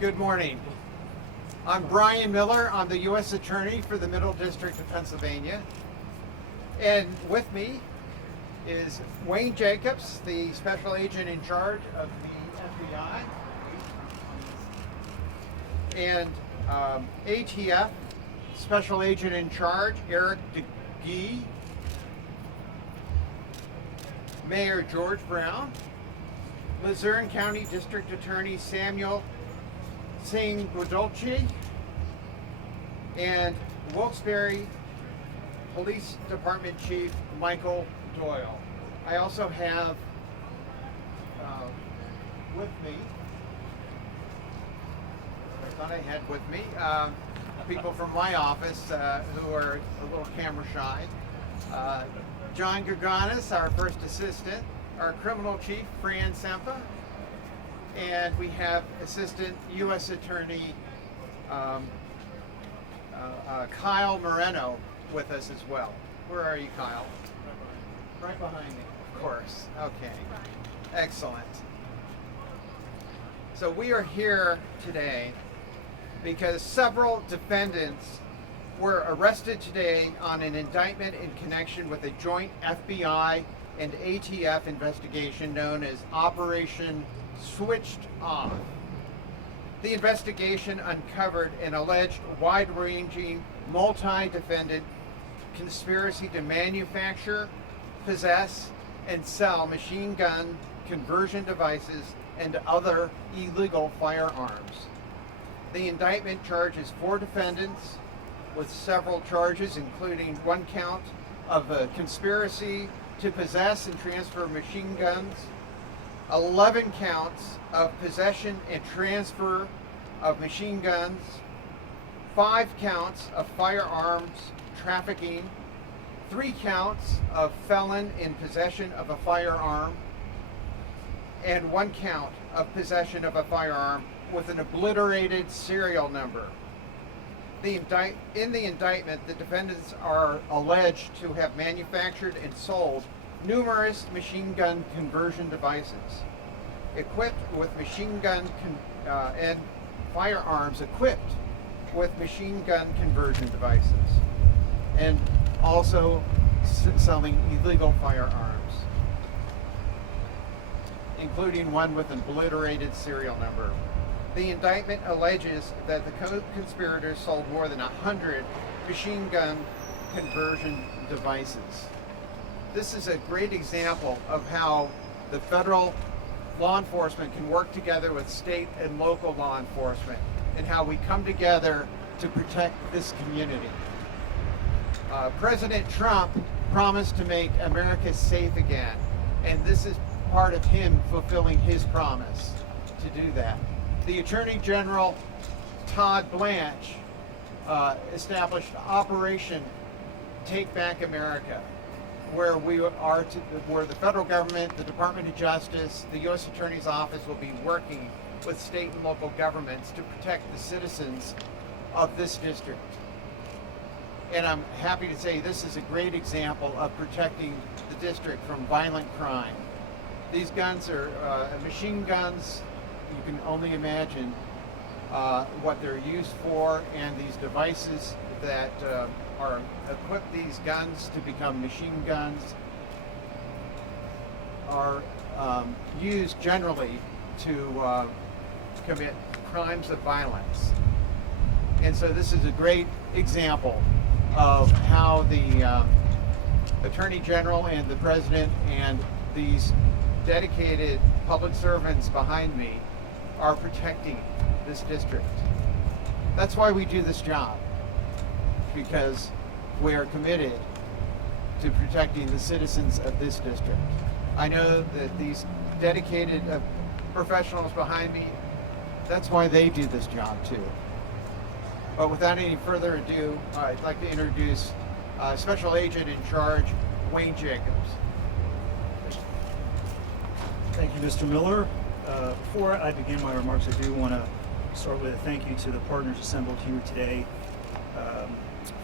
Good morning. I'm Brian Miller. I'm the U.S. Attorney for the Middle District of Pennsylvania. And with me is Wayne Jacobs, the Special Agent in charge of the FBI. And ATF, Special Agent in charge, Eric DeGee. Mayor George Brown. Luzerne County District Attorney Samuel Singh Budolchi, and Wilkes-Barre Police Department Chief Michael Doyle. I also have with me, I thought I had with me, people from my office who are a little camera shy. John Gaganis, our first assistant, our criminal chief, Fran Sempa, and we have Assistant U.S. Attorney Kyle Moreno with us as well. Where are you, Kyle? Right behind me, of course. Okay, excellent. So we are here today because several defendants were arrested today on an indictment in connection with a joint FBI and ATF investigation known as Operation Switched Off. The investigation uncovered an alleged wide-ranging, multi-defendant conspiracy to manufacture, possess, and sell machine gun conversion devices and other illegal firearms. The indictment charges 4 defendants with several charges, including 1 count of a conspiracy to possess and transfer machine guns, 11 counts of possession and transfer of machine guns, 5 counts of firearms trafficking, 3 counts of felon in possession of a firearm, and 1 count of possession of a firearm with an obliterated serial number. In the indictment, the defendants are alleged to have manufactured and sold numerous machine gun conversion devices, equipped with machine gun and firearms equipped with machine gun conversion devices, and also selling illegal firearms, including one with an obliterated serial number. The indictment alleges that the co-conspirators sold more than 100 machine gun conversion devices. This is a great example of how the federal law enforcement can work together with state and local law enforcement, and how we come together to protect this community. President Trump promised to make America safe again, and this is part of him fulfilling his promise to do that. The Attorney General, Todd Blanche, established Operation Take Back America, where where the federal government, the Department of Justice, the U.S. Attorney's Office will be working with state and local governments to protect the citizens of this district. And I'm happy to say this is a great example of protecting the district from violent crime. These guns are machine guns. You can only imagine what they're used for, and these devices that are equip these guns to become machine guns are used generally to commit crimes of violence. And so this is a great example of how the Attorney General and the President and these dedicated public servants behind me are protecting this district. That's why we do this job, because we are committed to protecting the citizens of this district. I know that these dedicated professionals behind me, that's why they do this job too. But without any further ado, I'd like to introduce Special Agent in Charge, Wayne Jacobs. Thank you, Mr. Miller. Before I begin my remarks, I do want to start with a thank you to the partners assembled here today.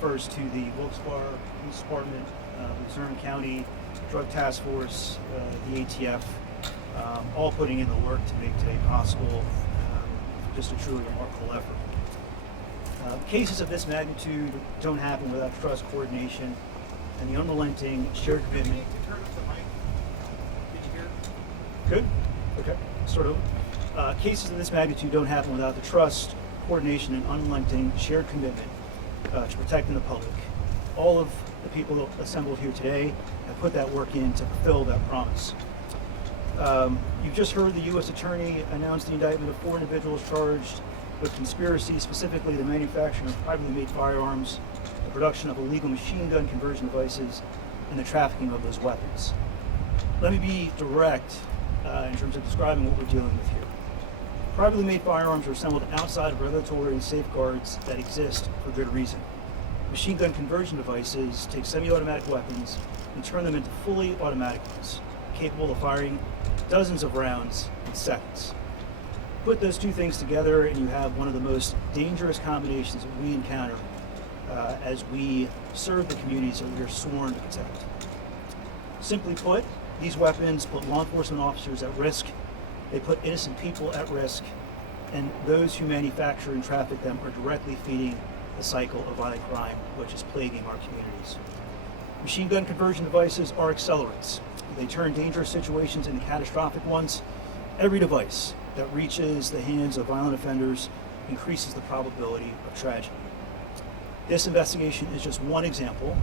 First to the Wilkes-Barre Police Department, Luzerne County Drug Task Force, the ATF, all putting in the work to make today possible. just a truly remarkable effort. Cases of this magnitude don't happen without trust, coordination, and the unrelenting shared commitment. Good? Okay. Sort of. Cases of this magnitude don't happen without the trust, coordination, and unrelenting shared commitment to protecting the public. All of the people assembled here today have put that work in to fulfill that promise. You've just heard the U.S. Attorney announce the indictment of 4 individuals charged with conspiracy, specifically the manufacturing of privately made firearms, the production of illegal machine gun conversion devices, and the trafficking of those weapons. Let me be direct in terms of describing what we're dealing with here. Privately made firearms are assembled outside of regulatory safeguards that exist for good reason. Machine gun conversion devices take semi-automatic weapons and turn them into fully automatic ones, capable of firing dozens of rounds in seconds. Put those two things together and you have one of the most dangerous combinations that we encounter as we serve the communities that we are sworn to protect. Simply put, these weapons put law enforcement officers at risk, they put innocent people at risk, and those who manufacture and traffic them are directly feeding the cycle of violent crime which is plaguing our communities. Machine gun conversion devices are accelerants. They turn dangerous situations into catastrophic ones. Every device that reaches the hands of violent offenders increases the probability of tragedy. This investigation is just one example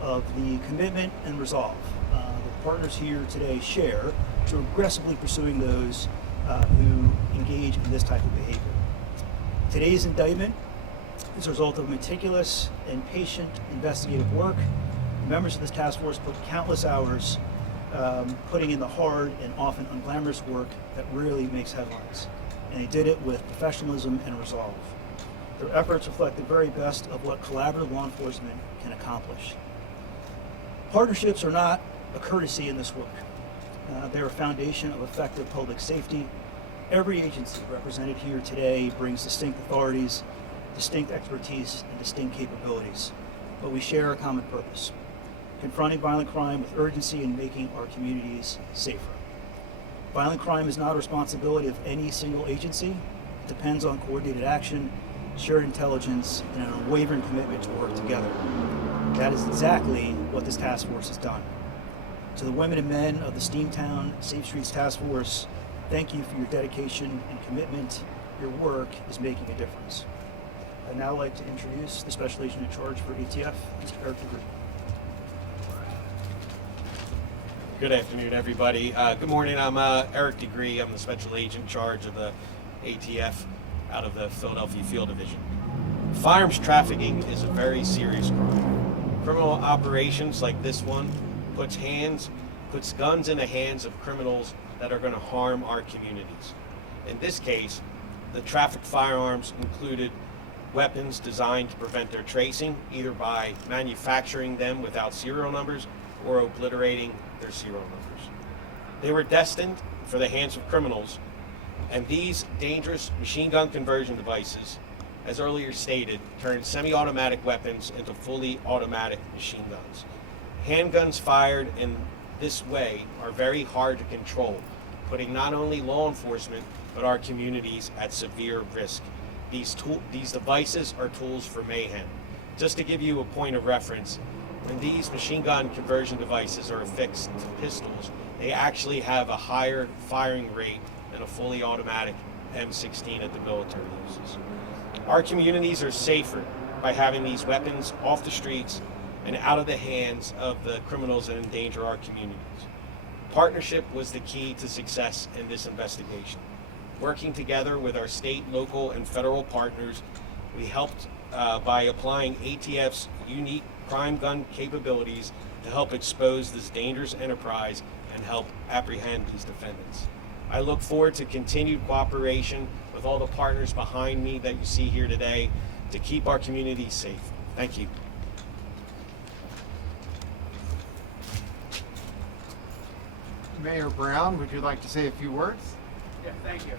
of the commitment and resolve the partners here today share to aggressively pursuing those who engage in this type of behavior. Today's indictment is a result of meticulous and patient investigative work. Members of this task force put countless hours putting in the hard and often unglamorous work that rarely makes headlines. And they did it with professionalism and resolve. Their efforts reflect the very best of what collaborative law enforcement can accomplish. Partnerships are not a courtesy in this work. They're a foundation of effective public safety. Every agency represented here today brings distinct authorities, distinct expertise, and distinct capabilities. But we share a common purpose: confronting violent crime with urgency and making our communities safer. Violent crime is not a responsibility of any single agency. It depends on coordinated action, shared intelligence, and an unwavering commitment to work together. That is exactly what this task force has done. To the women and men of the Steamtown Safe Streets Task Force, thank you for your dedication and commitment. Your work is making a difference. I'd now like to introduce the Special Agent in charge for ATF, Mr. Eric DeGree. Good afternoon, everybody. Good morning. I'm Eric DeGree. I'm the Special Agent in charge of the ATF out of the Philadelphia Field Division. Firearms trafficking is a very serious crime. Criminal operations like this one puts guns in the hands of criminals that are going to harm our communities. In this case, the trafficked firearms included weapons designed to prevent their tracing, either by manufacturing them without serial numbers or obliterating their serial numbers. They were destined for the hands of criminals, and these dangerous machine gun conversion devices, as earlier stated, turn semi-automatic weapons into fully automatic machine guns. Handguns fired in this way are very hard to control, putting not only law enforcement but our communities at severe risk. These devices are tools for mayhem. Just to give you a point of reference, when these machine gun conversion devices are affixed to pistols, they actually have a higher firing rate than a fully automatic M16 that the military uses. Our communities are safer by having these weapons off the streets and out of the hands of the criminals that endanger our communities. Partnership was the key to success in this investigation. Working together with our state, local, and federal partners, we helped by applying ATF's unique crime gun capabilities to help expose this dangerous enterprise and help apprehend these defendants. I look forward to continued cooperation with all the partners behind me that you see here today to keep our communities safe. Thank you. Mayor Brown, would you like to say a few words? Yeah, thank you.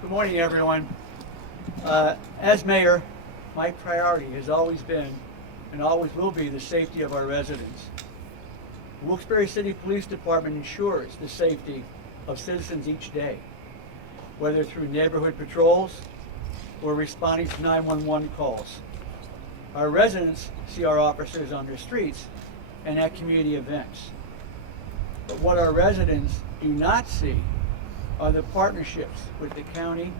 Good morning, everyone. As mayor, my priority has always been and always will be the safety of our residents. The Wilkes-Barre City Police Department ensures the safety of citizens each day. whether through neighborhood patrols or responding to 911 calls. Our residents see our officers on their streets and at community events. But what our residents do not see are the partnerships with the county,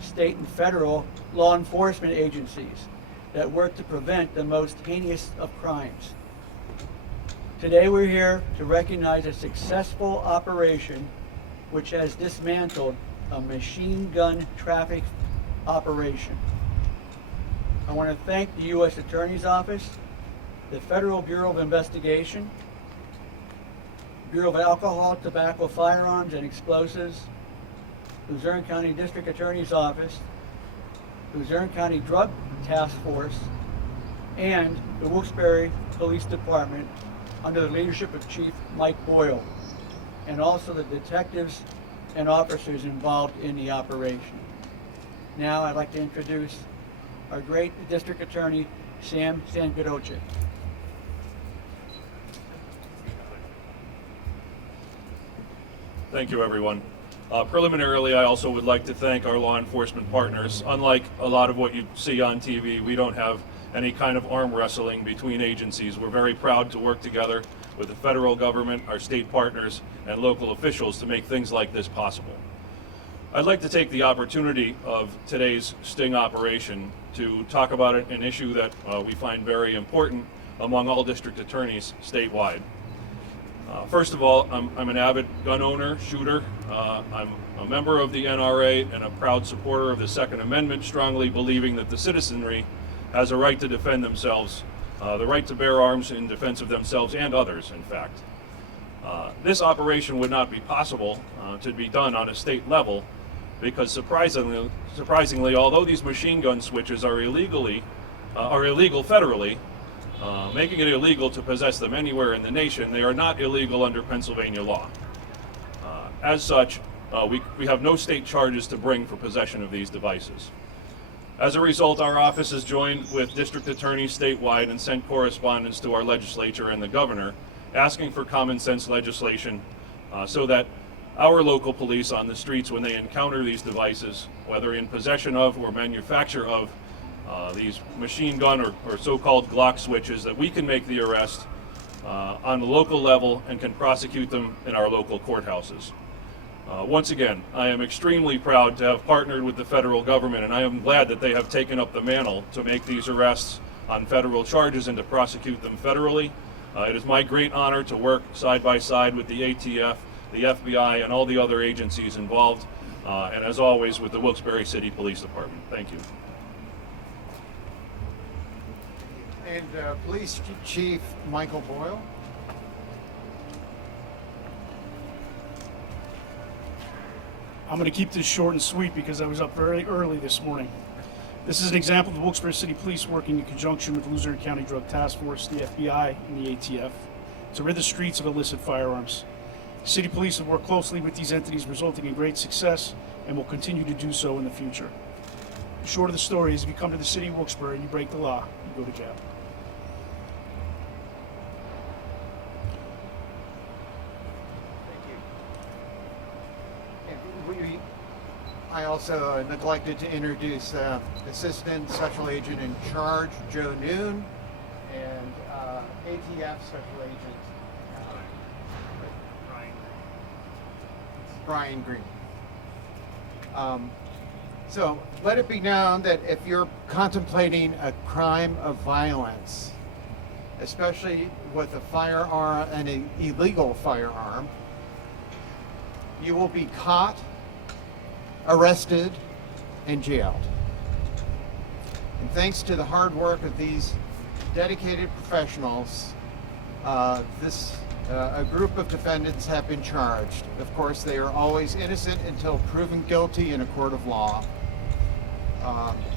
state, and federal law enforcement agencies that work to prevent the most heinous of crimes. Today we're here to recognize a successful operation which has dismantled a machine gun traffic operation. I want to thank the U.S. Attorney's Office, the Federal Bureau of Investigation, Bureau of Alcohol, Tobacco, Firearms, and Explosives, Luzerne County District Attorney's Office, Luzerne County Drug Task Force, and the Wilkes-Barre Police Department under the leadership of Chief Mike Boyle, and also the detectives and officers involved in the operation. Now I'd like to introduce our great District Attorney, Sam Sangadoce. Thank you, everyone. Preliminarily, I also would like to thank our law enforcement partners. Unlike a lot of what you see on TV, we don't have any kind of arm wrestling between agencies. We're very proud to work together with the federal government, our state partners, and local officials to make things like this possible. I'd like to take the opportunity of today's sting operation to talk about an issue that we find very important among all district attorneys statewide. First of all, I'm an avid gun owner, shooter. I'm a member of the NRA and a proud supporter of the Second Amendment, strongly believing that the citizenry has a right to defend themselves, the right to bear arms in defense of themselves and others, in fact. This operation would not be possible to be done on a state level because surprisingly, although these machine gun switches are illegal federally, making it illegal to possess them anywhere in the nation, they are not illegal under Pennsylvania law. As such, we have no state charges to bring for possession of these devices. As a result, our office has joined with district attorneys statewide and sent correspondence to our legislature and the governor asking for common sense legislation so that our local police on the streets, when they encounter these devices, whether in possession of or manufacture of these machine gun or so-called Glock switches, that we can make the arrest on the local level and can prosecute them in our local courthouses. Once again, I am extremely proud to have partnered with the federal government, and I am glad that they have taken up the mantle to make these arrests on federal charges and to prosecute them federally. It is my great honor to work side by side with the ATF, the FBI, and all the other agencies involved, and as always with the Wilkes-Barre City Police Department. Thank you. And Police Chief Michael Boyle. I'm going to keep this short and sweet because I was up very early this morning. This is an example of the Wilkes-Barre City Police working in conjunction with the Luzerne County Drug Task Force, the FBI, and the ATF to rid the streets of illicit firearms. City Police have worked closely with these entities, resulting in great success, and will continue to do so in the future. The short of the story is if you come to the city of Wilkes-Barre and you break the law, you go to jail. I also neglected to introduce Assistant Special Agent in Charge, Joe Noon, and ATF Special Agent, Brian Green. So let it be known that if you're contemplating a crime of violence, especially with a firearm, an illegal firearm, you will be caught, arrested, and jailed. And thanks to the hard work of these dedicated professionals, a group of defendants have been charged. Of course, they are always innocent until proven guilty in a court of law.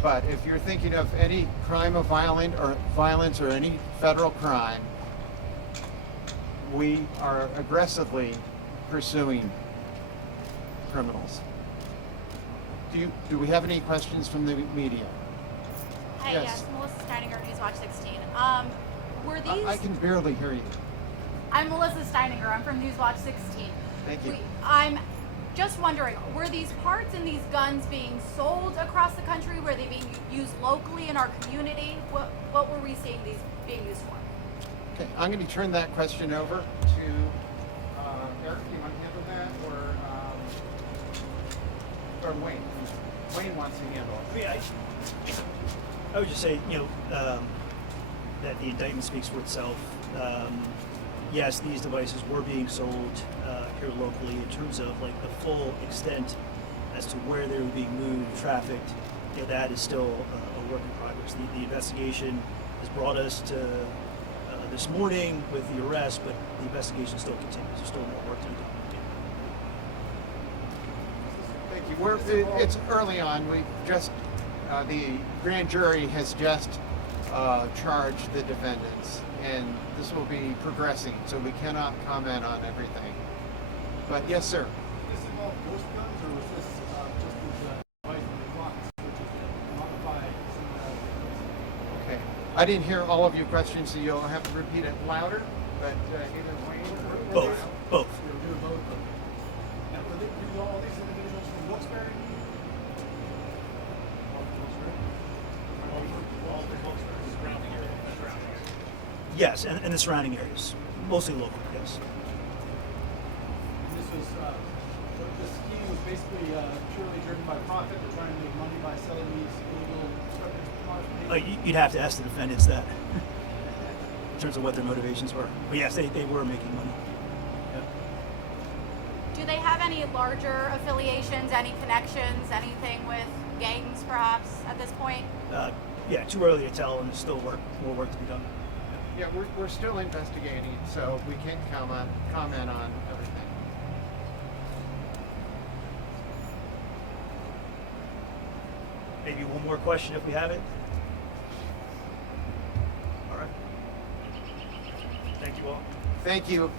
But if you're thinking of any crime of violence or any federal crime, we are aggressively pursuing criminals. Do we have any questions from the media? Hi, yes, Melissa Steininger, Newswatch 16. Were these? I can barely hear you. I'm Melissa Steininger. I'm from Newswatch 16. Thank you. Just wondering, were these parts and these guns being sold across the country? Were they being used locally in our community? What were we seeing these being used for? Okay, I'm going to turn that question over to Eric. Do you want to handle that, or Wayne? Wayne wants to handle it. I mean, I would just say, that the indictment speaks for itself. Yes, these devices were being sold here locally. In terms of like the full extent as to where they were being moved, trafficked, that is still a work in progress. The investigation has brought us to this morning with the arrest, but the investigation still continues. There's still more work to be done. Thank you. It's early on. We just the grand jury has just charged the defendants, and this will be progressing, so we cannot comment on everything. But yes, sir. This involved ghost guns, or was this just these device clocks, which is modified? Okay. I didn't hear all of your questions, so you'll have to repeat it louder. But either Wayne or Both. You'll do both. Now, were these all these individuals from Wilkes-Barre? Yes, and the surrounding areas, mostly local. Yes. And this was, the scheme was basically purely driven by profit. They're trying to make money by selling these illegal weapons. You'd have to ask the defendants that in terms of what their motivations were. But yes, they were making money. Do they have any larger affiliations, any connections, anything with gangs perhaps at this point? Yeah, too early to tell, and there's still more work to be done. Yeah, we're still investigating, so we can't comment on everything. Maybe one more question if we have it. All right. Thank you all. Thank you.